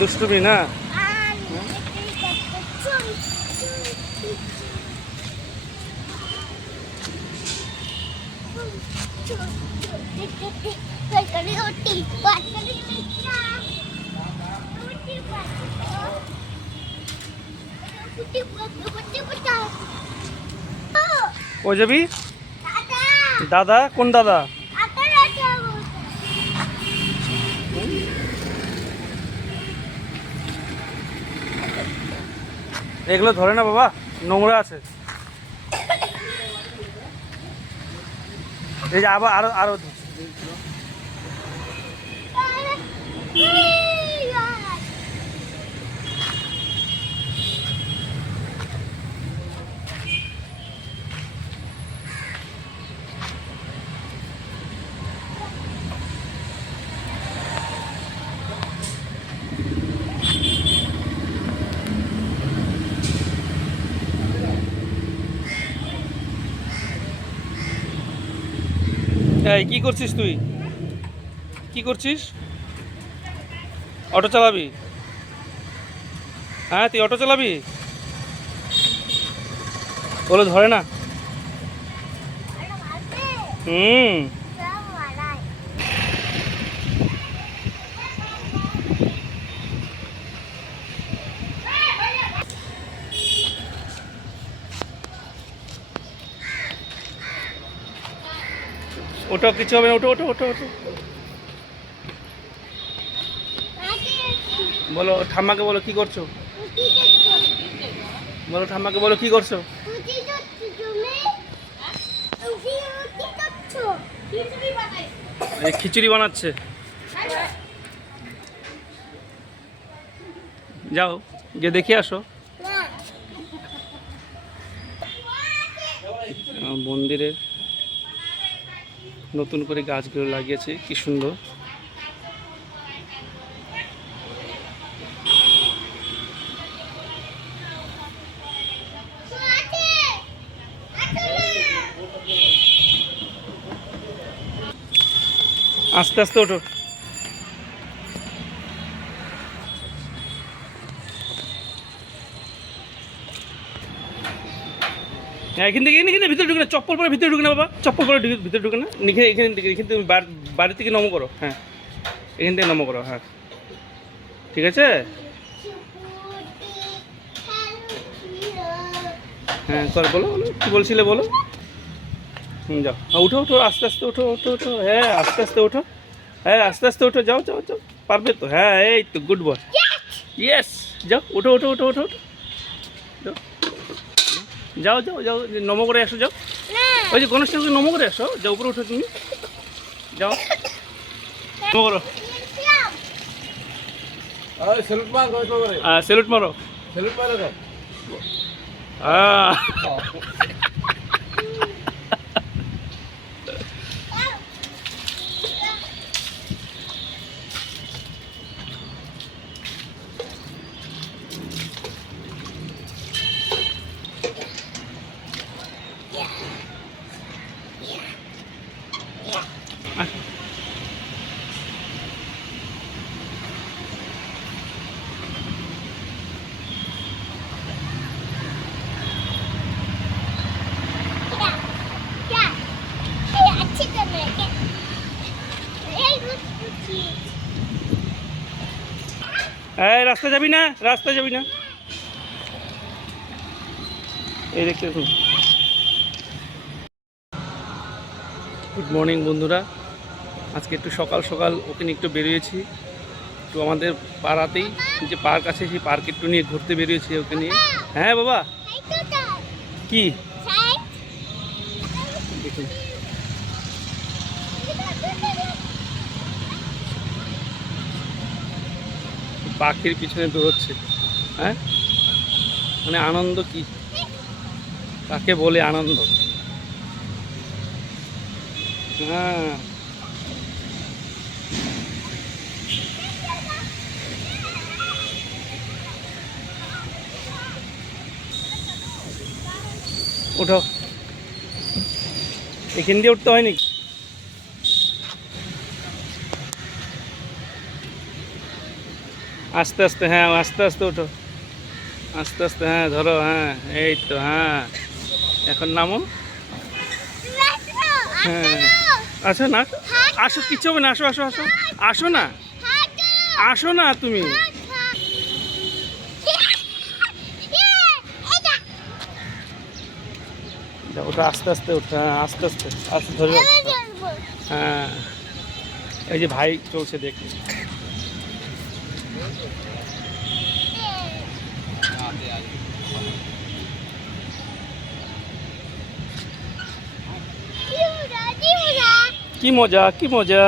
দুষ্টুমি না। ও যাবি দাদা? কোন দাদা? এগুলো ধরে না বাবা, নোংরা আছে। এই যে আবার আরো আরো এই কি করছিস তুই? কি করছিস? অটো চালাবি? হ্যাঁ তুই অটো চালাবি? বলে ধরে না। হুম। ওটা কিছু হবে না, ওটো ওটো ওটো ওটো। বলো ঠাম্মাকে, বলো কি করছো? বলো ঠাম্মাকে, বলো কি করছো? খিচুড়ি বানাচ্ছে। যাও গিয়ে দেখে আসো। মন্দিরে নতুন করে গাছগুলো লাগিয়েছে, কি সুন্দর। আস্তে আস্তে ওঠো। এখান থেকে এখানে ভিতরে ঢুকে না, চপ্পল পরে ভিতরে ঢুকে না বাবা, চপ্পল পরে ভিতরে ঢুকে না। এখানে এখান থেকে বাড়ি থেকে নমো করো। হ্যাঁ এখান থেকে নমো করো। হ্যাঁ ঠিক আছে। হ্যাঁ কর, বলো বলো কী বলছিলে বলো। যাও উঠো উঠো, আস্তে আস্তে ওঠো ওঠো ওঠো। হ্যাঁ আস্তে আস্তে ওঠো। হ্যাঁ আস্তে আস্তে ওঠো, যাও যাও যাও, পারবে তো। হ্যাঁ এই তো, গুড বয়। ইয়েস, যাও ওঠো ওঠো ওঠো ওঠো ওঠো, যাও যাও যাও, নমো করে আসো, যাও। ওই যে গণেশ ঠাকুরকে নমো করে আসো, যাও উপরে উঠো তুমি, যাও নমো করো। সেলুট মারো, স্যালুট মারো। সেলুট মারো। এই রাস্তা যাবি না, রাস্তা যাবি না। এই দেখতে দেখুন। গুড মর্নিং বন্ধুরা, আজকে একটু সকাল সকাল ওখানে একটু বেরিয়েছি, একটু আমাদের পাড়াতেই যে পার্ক আছে সেই পার্কে একটু নিয়ে ঘুরতে বেরিয়েছি ওকে নিয়ে। হ্যাঁ বাবা কি দেখুন, পাখির পিছনে দৌড়চ্ছে। হ্যাঁ মানে আনন্দ কি কাকে বলে আনন্দ। হ্যাঁ উঠো, এখান দিয়ে উঠতে হয়নি। আস্তে আস্তে, হ্যাঁ আস্তে আস্তে ওঠো, আস্তে আস্তে, হ্যাঁ ধরো, হ্যাঁ এই তো, হ্যাঁ এখন নামো। হ্যাঁ আচ্ছা না, আসো, কিচ্ছু হবে না, আসো আসো আসো, আসো না, আসো না তুমি। ওটা আস্তে আস্তে ওঠো, হ্যাঁ আস্তে আস্তে, আস্তে ধরে রাখো। হ্যাঁ এই যে ভাই চলছে দেখি। কি মজা, কি মজা।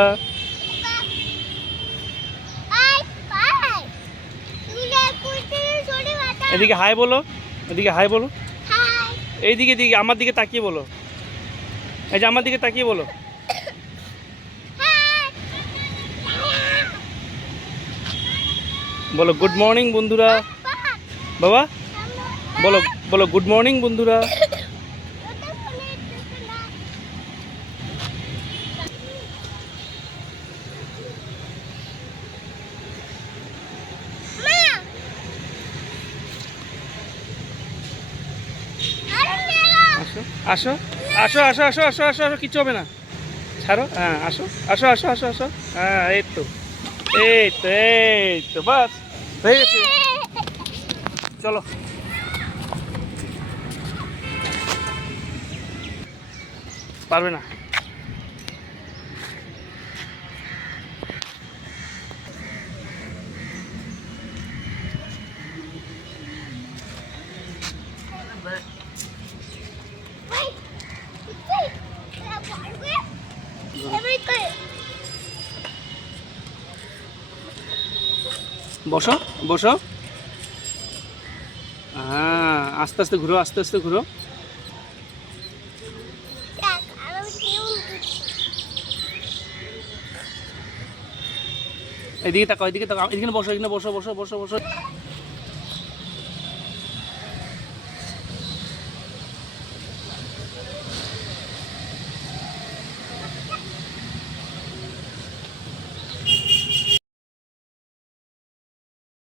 এদিকে হাই বলো, এদিকে হাই বলো, এইদিকে, দিকে আমার দিকে তাকিয়ে বলো, এই যে আমার দিকে তাকিয়ে বলো। বলো গুড মর্নিং বন্ধুরা। বাবা বলো, বলো গুড মর্নিং বন্ধুরা। আসো আসো আসো আসো আসো আসো আসো, কিচ্ছু হবে না, ছাড়ো, হ্যাঁ আসো আসো আসো আসো আসো, হ্যাঁ এই তো, এই তো, এই তো, বাস হয়ে গেছে, চলো। পারবে না। বসো বসো, হ্যাঁ আস্তে আস্তে ঘুরো, আস্তে আস্তে ঘুরো। এদিকে তাকাও, এদিকে তাকাও, এদিকে বসো, এখানে বসো বসো বসো বসো।